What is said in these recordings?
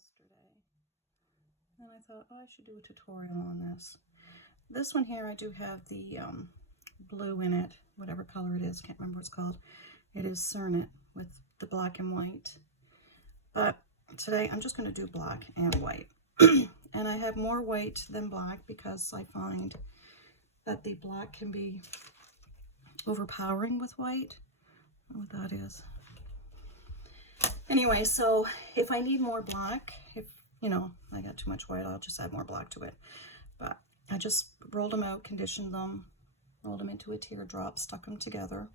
yesterday, and I thought, oh, I should do a tutorial on this. This one here, I do have the blue in it, whatever color it is, can't remember what it's called. It is Cernet with the black and white. But today I'm just going to do black and white. And I have more white than black because I find that the black can be overpowering with white. I don't know what that is. Anyway, so if I need more black, if you know I got too much white, I'll just add more black to it. But I just rolled them out, conditioned them, rolled them into a teardrop, stuck them together,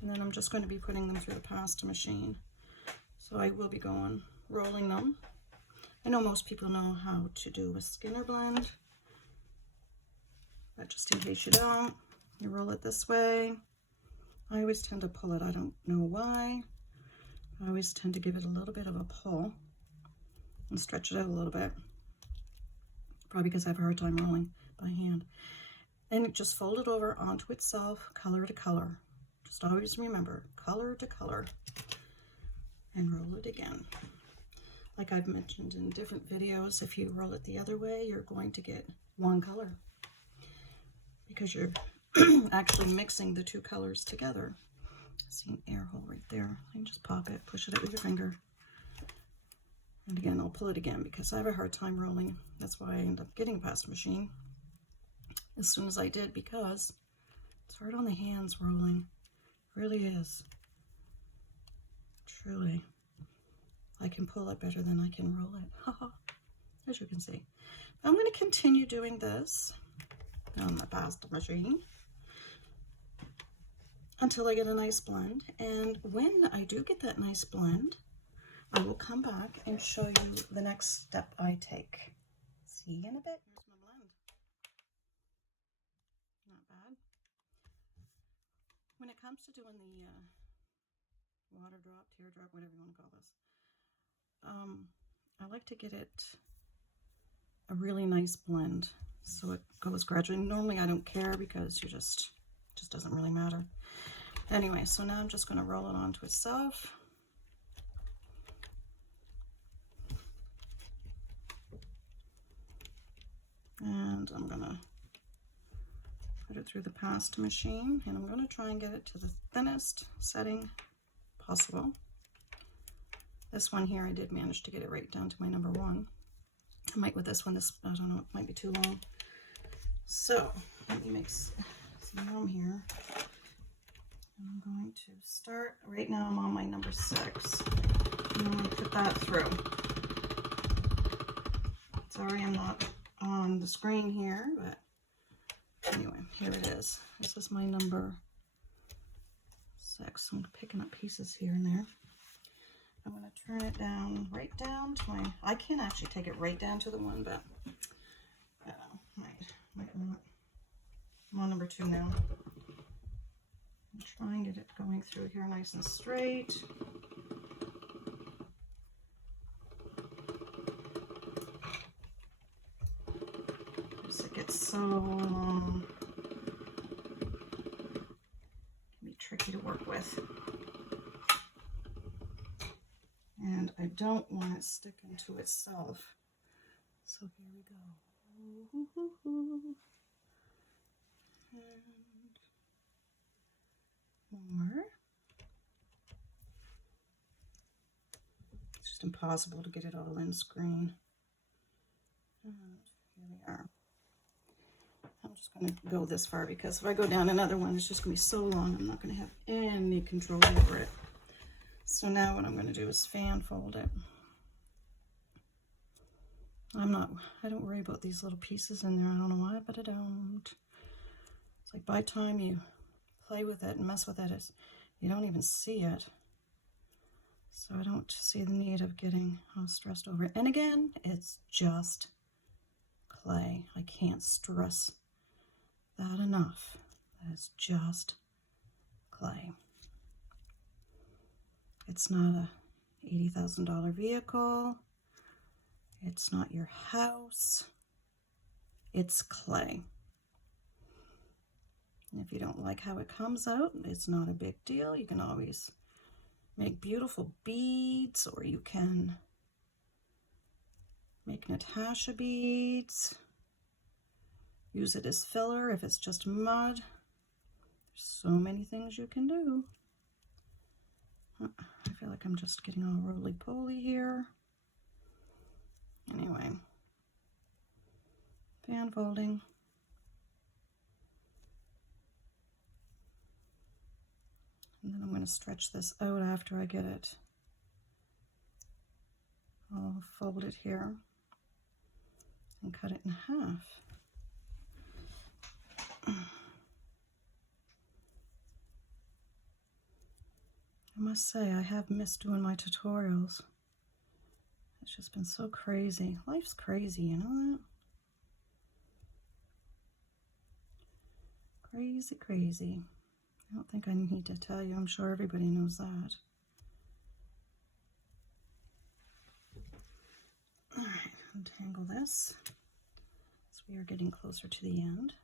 and then I'm just going to be putting them through the pasta machine. So I will be rolling them. I know most people know how to do a Skinner blend, but just in case you don't, you roll it this way. I always tend to pull it, I don't know why. I always tend to give it a little bit of a pull and stretch it out a little bit. Probably because I have a hard time rolling by hand. And just fold it over onto itself, color to color. Just always remember, color to color. And roll it again. Like I've mentioned in different videos, if you roll it the other way, you're going to get one color. Because you're actually mixing the two colors together. See an air hole right there. You can just pop it, push it out with your finger. And again, I'll pull it again because I have a hard time rolling. That's why I end up getting a pasta machine as soon as I did, because it's hard on the hands rolling. It really is. Truly. I can pull it better than I can roll it. Haha. As you can see. I'm going to continue doing this on the pasta machine until I get a nice blend. And when I do get that nice blend, I will come back and show you the next step I take. See you in a bit. Here's my blend. Not bad. When it comes to doing the water drop, teardrop, whatever you want to call this, I like to get it a really nice blend so it goes gradually. Normally I don't care because it just doesn't really matter. Anyway, so now I'm just going to roll it onto itself. And I'm going to put it through the pasta machine, and I'm going to try and get it to the thinnest setting possible. This one here, I did manage to get it right down to my number 1. I might with this one, I don't know, it might be too long. So let me make some room here. I'm going to start, right now I'm on my number 6. And I'm going to put that through. Sorry I'm not on the screen here, but anyway, here it is. This is my number 6. I'm picking up pieces here and there. I'm going to turn it down, right down to my, I can actually take it right down to the 1, but I might not. I'm on number 2 now. I'm trying to get it going through here nice and straight. Because it gets so long. It can be tricky to work with. And I don't want it sticking to itself. So here we go. And more. It's just impossible to get it all in screen. And here we are. I'm just going to go this far because if I go down another one, it's just going to be so long, I'm not going to have any control over it. So now what I'm going to do is fan fold it. I don't worry about these little pieces in there. I don't know why, but I don't. It's like by the time you play with it and mess with it, you don't even see it. So I don't see the need of getting all stressed over it. And again, it's just clay. I can't stress that enough. That is just clay. It's not a $80,000 vehicle. It's not your house. It's clay. And if you don't like how it comes out, it's not a big deal. You can always make beautiful beads, or you can Make Natasha beads. Use it as filler if it's just mud. There's so many things you can do. I feel like I'm just getting all roly-poly here. Anyway, fan folding. And then I'm going to stretch this out after I get it. I'll fold it here and cut it in half. I must say, I have missed doing my tutorials. It's just been so crazy. Life's crazy, you know that? Crazy, crazy. I don't think I need to tell you. I'm sure everybody knows that. All right, untangle this. So we are getting closer to the end.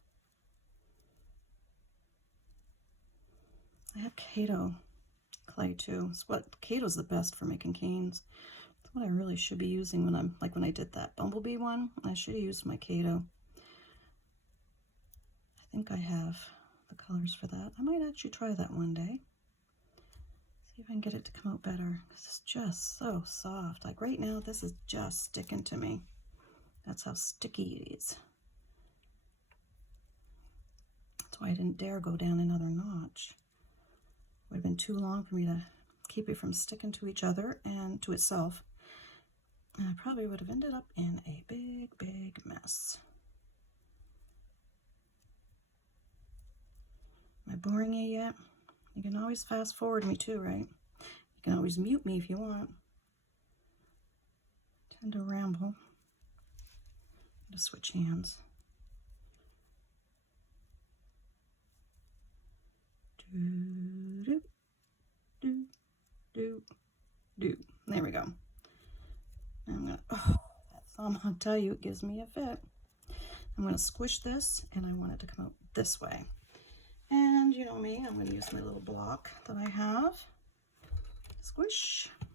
I have Kato clay too. Kato's the best for making canes. That's what I really should be using when I'm, like when I did that bumblebee one, I should have used my Kato. I think I have the colors for that. I might actually try that one day. See if I can get it to come out better, because it's just so soft. Like right now, this is just sticking to me. That's how sticky it is. That's why I didn't dare go down another notch. It would have been too long for me to keep it from sticking to each other and to itself. And I probably would have ended up in a big, big mess. Am I boring you yet? You can always fast forward me too, right? You can always mute me if you want. I tend to ramble. I'm going to switch hands. Do, do, do, do. There we go. Now I'm going to, oh, that thumb, I'll tell you, it gives me a fit. I'm going to squish this, and I want it to come out this way. And you know me, I'm going to use my little block that I have. Squish. I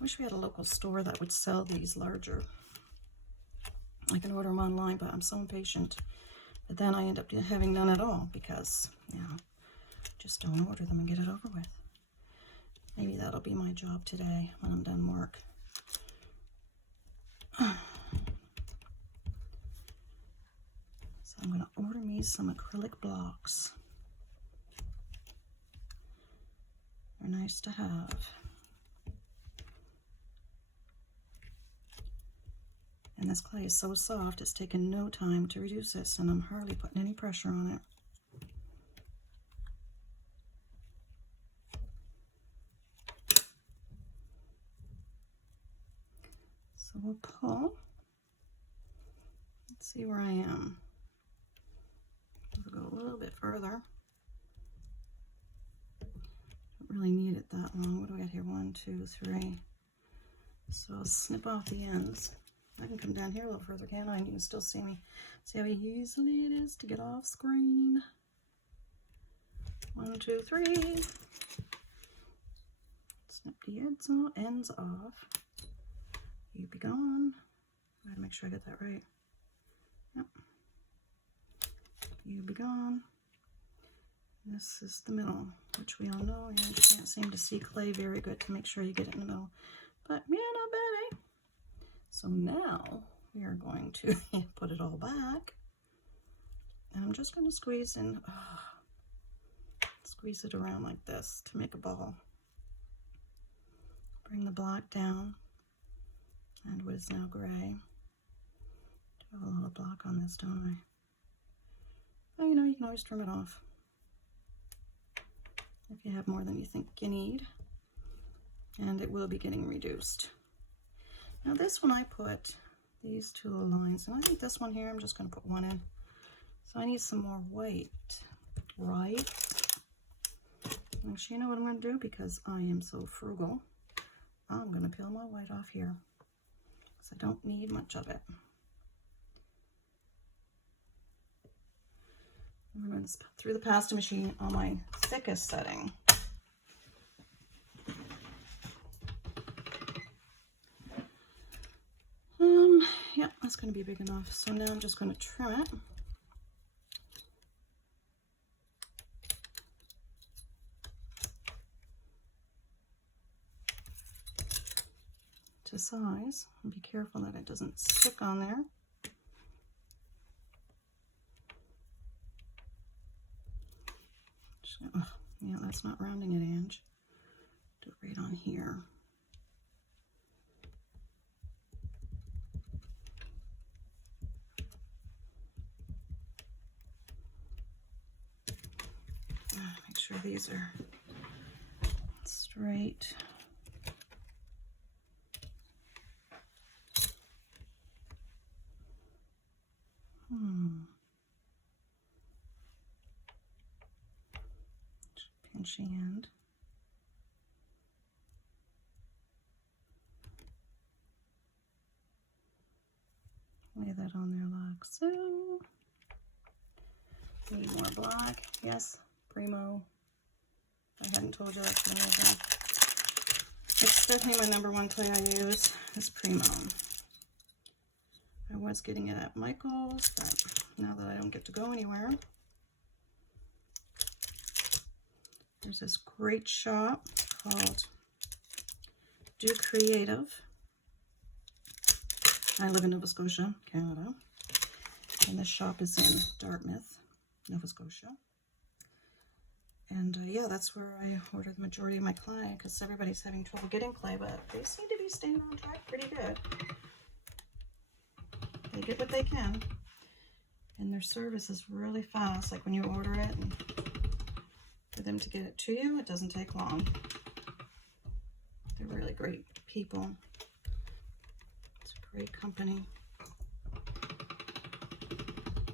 wish we had a local store that would sell these larger. I can order them online, but I'm so impatient. But then I end up having none at all because, you know, just don't order them and get it over with. Maybe that'll be my job today when I'm done work. So I'm going to order me some acrylic blocks. They're nice to have. And this clay is so soft, it's taken no time to reduce this, and I'm hardly putting any pressure on it. So we'll pull. Let's see where I am. We'll go a little bit further. Don't really need it that long. What do I got here? 1, 2, 3. So I'll snip off the ends. I can come down here a little further, can't I? And you can still see me. See how easily it is to get off screen. 1, 2, 3. Snip the ends off. You be gone. I gotta make sure I get that right. Yep. You be gone. And this is the middle, which we all know. You just can't seem to see clay very good to make sure you get it in the middle. But yeah, not bad, eh? So now we are going to put it all back. And I'm just going to squeeze in, squeeze it around like this to make a ball. Bring the black down. And what is now gray. Do have a little block on this, don't I? Oh, you know, you can always trim it off if you have more than you think you need. And it will be getting reduced. Now this one I put these two little lines, and I think this one here, I'm just going to put one in. So I need some more white, right? Actually, you know what I'm going to do? Because I am so frugal, I'm going to peel my white off here. I don't need much of it. I'm going to put through the pasta machine on my thickest setting. going to be big enough. So now I'm just going to trim it. To size, and be careful that it doesn't stick on there. Oh, yeah, that's not rounding it, Ange. Do it right on here. Make sure these are straight. Pinchy end. Lay that on there like so. Need more black. Yes, Primo. If I hadn't told you, that's what I was. It's definitely my #1 clay I use, is Primo. I was getting it at Michael's, but now that I don't get to go anywhere, there's this great shop called Do Creative. I live in Nova Scotia, Canada, and this shop is in Dartmouth, Nova Scotia. And yeah, that's where I order the majority of my clay, because everybody's having trouble getting clay, but they seem to be staying on track pretty good. They get what they can, and their service is really fast. Like when you order it, and for them to get it to you, it doesn't take long. They're really great people. It's a great company.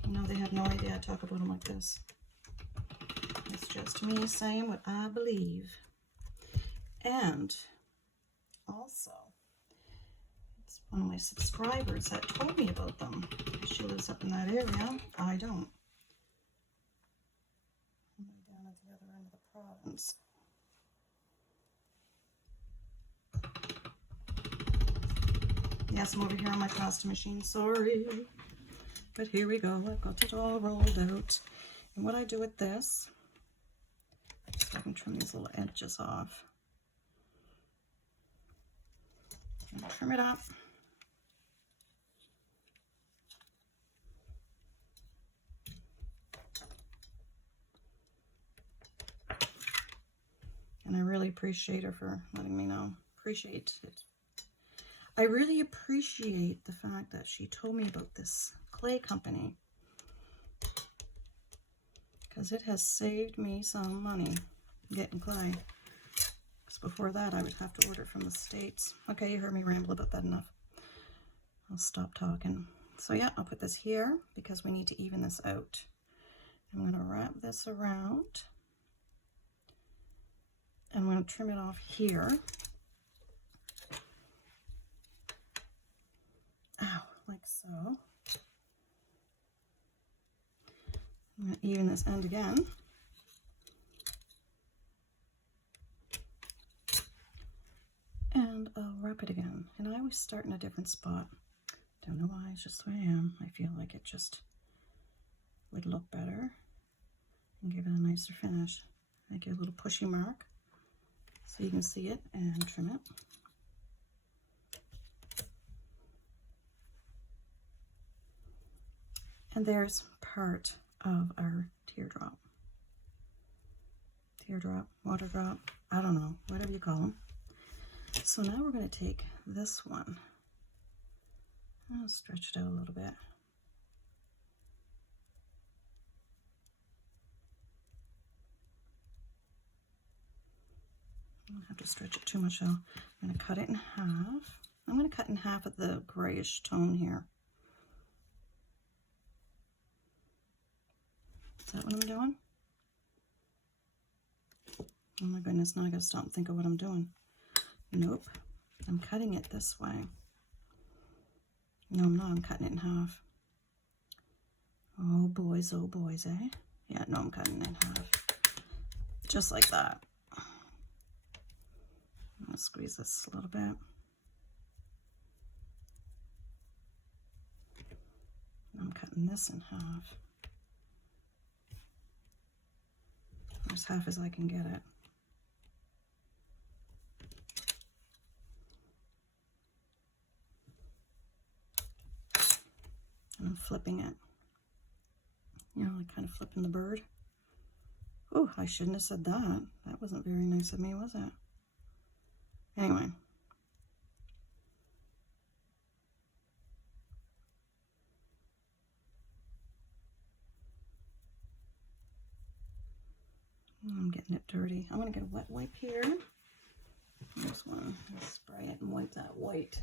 You know, they have no idea I talk about them like this. It's just me saying what I believe. And also, it's one of my subscribers that told me about them. She lives up in that area. I don't. I'm down at the other end of the province. Yes, I'm over here on my pasta machine. Sorry. But here we go. I've got it all rolled out. And what I do with this, so I can trim these little edges off. And trim it up. And I really appreciate her for letting me know. Appreciate it. I really appreciate the fact that she told me about this clay company, because it has saved me some money getting clay. Because before that, I would have to order from the States. Okay, you heard me ramble about that enough. I'll stop talking. So yeah, I'll put this here because we need to even this out. I'm going to wrap this around. I'm going to trim it off here. Ow, like so. I'm going to even this end again. And I'll wrap it again. And I always start in a different spot. Don't know why, it's just the way I am. I feel like it just would look better and give it a nicer finish. I give a little pushy mark so you can see it and trim it. And there's part of our teardrop. Teardrop, water drop, I don't know, whatever you call them. So now we're going to take this one. I'll stretch it out a little bit. I don't have to stretch it too much though. I'm going to cut it in half. I'm going to cut in half of the grayish tone here. Is that what I'm doing? Oh my goodness, now I gotta stop and think of what I'm doing. Nope, I'm cutting it this way. No, I'm not, I'm cutting it in half. Oh boys, eh? Yeah, no, I'm cutting it in half. Just like that. I'm gonna squeeze this a little bit. I'm cutting this in half. As half as I can get it. And I'm flipping it. You know, like kind of flipping the bird. Oh, I shouldn't have said that. That wasn't very nice of me, was it? Anyway. I'm getting it dirty. I'm going to get a wet wipe here. This one. Let's spray it and wipe that white.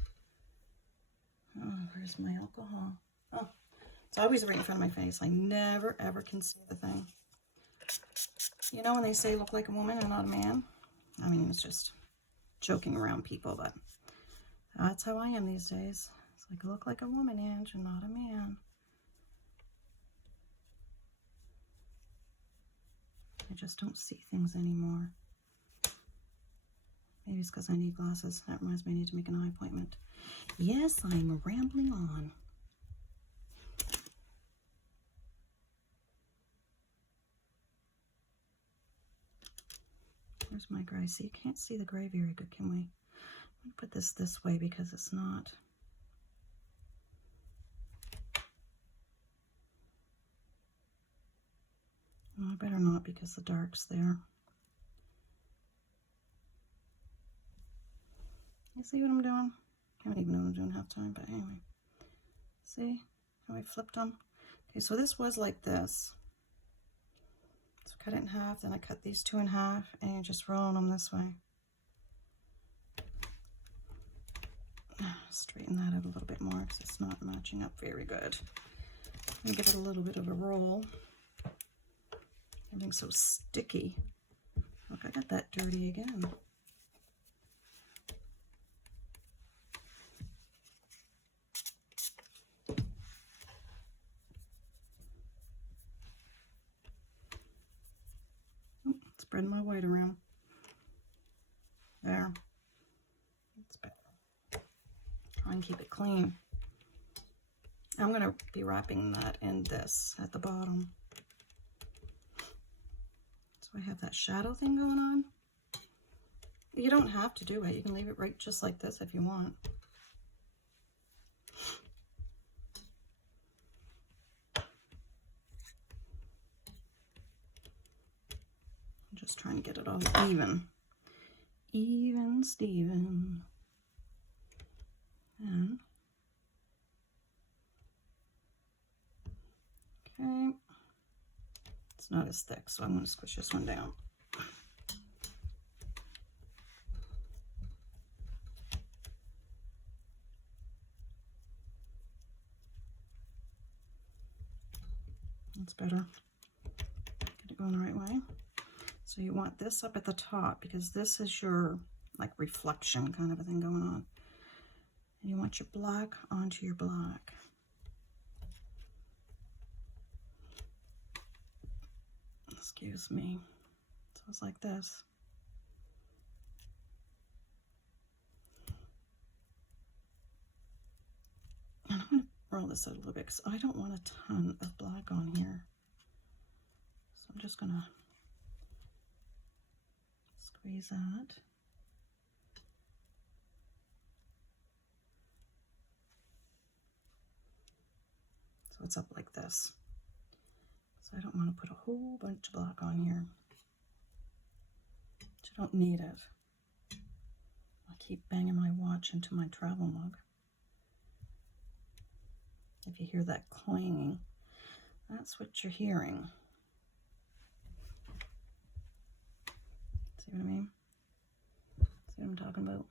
Oh, where's my alcohol? Oh, it's always right in front of my face. I never, ever can see the thing. You know when they say look like a woman and not a man? I mean, it's just joking around people, but that's how I am these days. It's like look like a woman, Ange, and not a man. I just don't see things anymore. Maybe it's because I need glasses. That reminds me I need to make an eye appointment. Yes, I'm rambling on. Where's my gray? See, you can't see the gray very good, can we? I'm going to put this way because it's not. Well, I better not because the dark's there. You see what I'm doing? I don't even know what I'm doing half time, but anyway. See how I flipped them? Okay, so this was like this. So cut it in half, then I cut these two in half and just rolling them this way. Straighten that out a little bit more because it's not matching up very good. I'm gonna give it a little bit of a roll. Everything's so sticky. Look, I got that dirty again. Spread my white around. There. That's better. Try and keep it clean. I'm going to be wrapping that in this at the bottom. So I have that shadow thing going on. You don't have to do it. You can leave it right just like this if you want. Just trying to get it all even. Even Steven. And okay. It's not as thick, so I'm going to squish this one down. That's better. Get it going the right way. So you want this up at the top because this is your like reflection kind of a thing going on. And you want your black onto your black. Excuse me. So it's like this. And I'm going to roll this out a little bit because I don't want a ton of black on here. So I'm just going to squeeze that. So it's up like this. So I don't want to put a whole bunch of black on here. But you don't need it. I keep banging my watch into my travel mug. If you hear that clanging, that's what you're hearing. See what I mean? See what I'm talking about?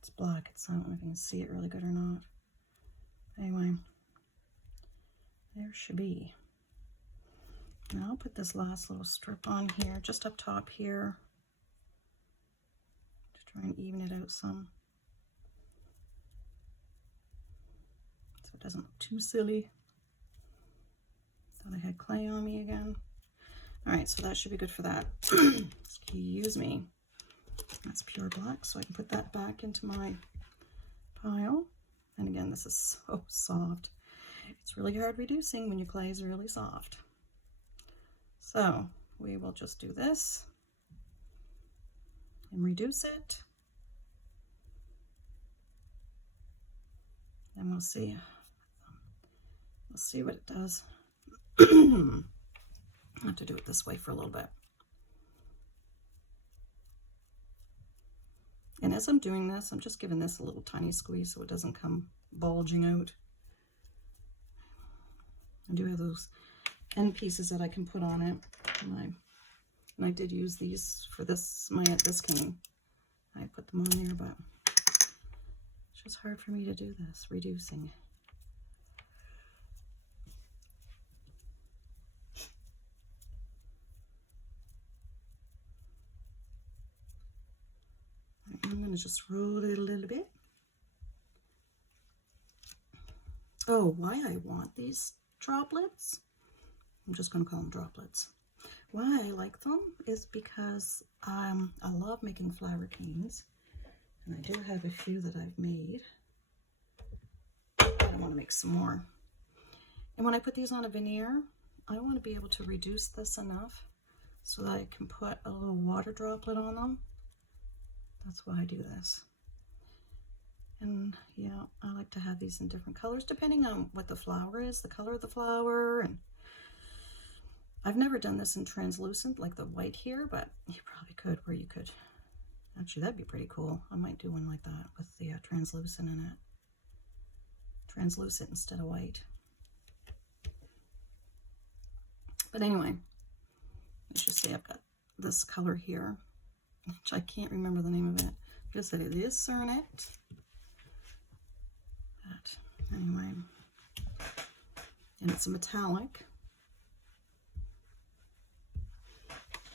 It's black. I don't know if you can see it really good or not. Anyway, there should be. Now I'll put this last little strip on here, just up top here, to try and even it out some. So it doesn't look too silly. Thought I had clay on me again. All right, so that should be good for that. Excuse me. That's pure black, so I can put that back into my pile. And again, this is so soft. It's really hard reducing when your clay is really soft. So we will just do this and reduce it. And we'll see. Let's see what it does. I have to do it this way for a little bit. And as I'm doing this, I'm just giving this a little tiny squeeze so it doesn't come bulging out. I do have those end pieces that I can put on it. And I did use these for this, this cane. I put them on there, but it's just hard for me to do this, reducing. I'm going to just roll it a little bit. Oh, why I want these droplets? I'm just going to call them droplets. Why I like them is because I love making flower canes. And I do have a few that I've made. I want to make some more. And when I put these on a veneer, I want to be able to reduce this enough so that I can put a little water droplet on them. That's why I do this. And yeah, I like to have these in different colors depending on what the flower is, the color of the flower. And I've never done this in translucent like the white here, but you probably could, where you could. Actually, that'd be pretty cool. I might do one like that with the translucent in it. Translucent instead of white. But anyway, let's just say I've got this color here, which I can't remember the name of it. Just that it is Cernet. But anyway, and it's a metallic.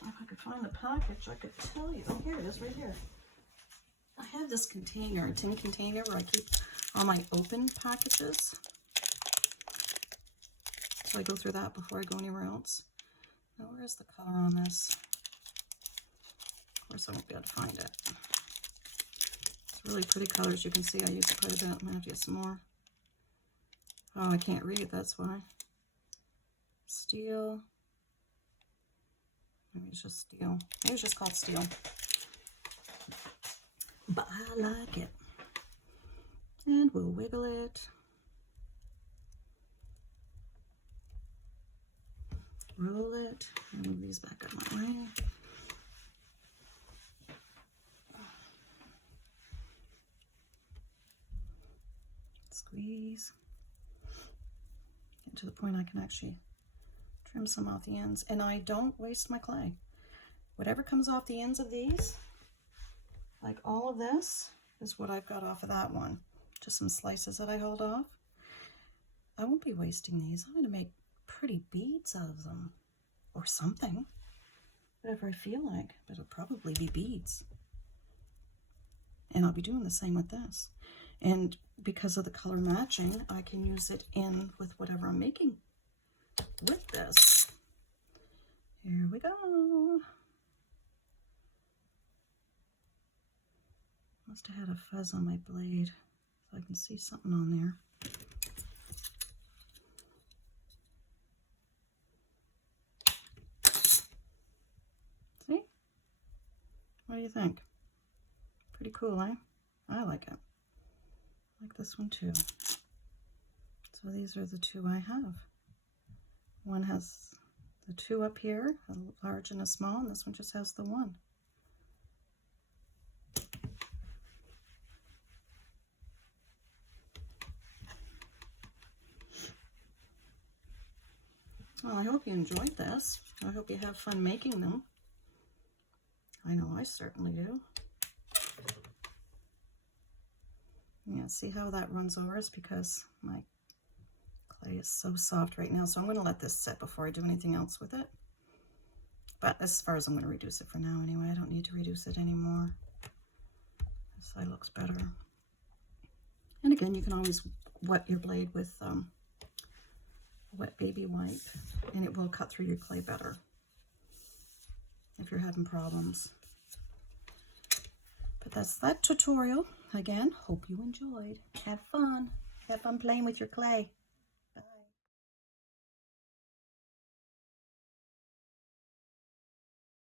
If I could find the package, I could tell you. Oh, here it is, right here. I have this container, a tin container, where I keep all my open packages. So I go through that before I go anywhere else. Now, where is the color on this? Of course, I won't be able to find it. It's really pretty colors. You can see I use it quite a bit. I'm going to have to get some more. Oh, I can't read, that's why. Steel. Maybe it's just steel. Maybe it's just called steel. But I like it. And we'll wiggle it. Roll it. And move these back out my way. Squeeze. Get to the point I can actually trim some off the ends. And I don't waste my clay. Whatever comes off the ends of these, like all of this, is what I've got off of that one. Just some slices that I hold off. I won't be wasting these. I'm going to make pretty beads out of them. Or something. Whatever I feel like. But it'll probably be beads. And I'll be doing the same with this. And because of the color matching, I can use it in with whatever I'm making with this. Here we go. Must have had a fuzz on my blade, so I can see something on there. See? What do you think? Pretty cool, eh? I like it. I like this one too. So these are the two I have. One has the two up here, a large and a small, and this one just has the one. Well, I hope you enjoyed this. I hope you have fun making them. I know I certainly do. Yeah, see how that runs over? It's because my clay is so soft right now. So I'm going to let this sit before I do anything else with it. But as far as I'm going to reduce it for now anyway, I don't need to reduce it anymore. This side looks better. And again, you can always wet your blade with wet baby wipe, and it will cut through your clay better if you're having problems. But that's that tutorial. again, hope you enjoyed. Have fun. Have fun playing with your clay.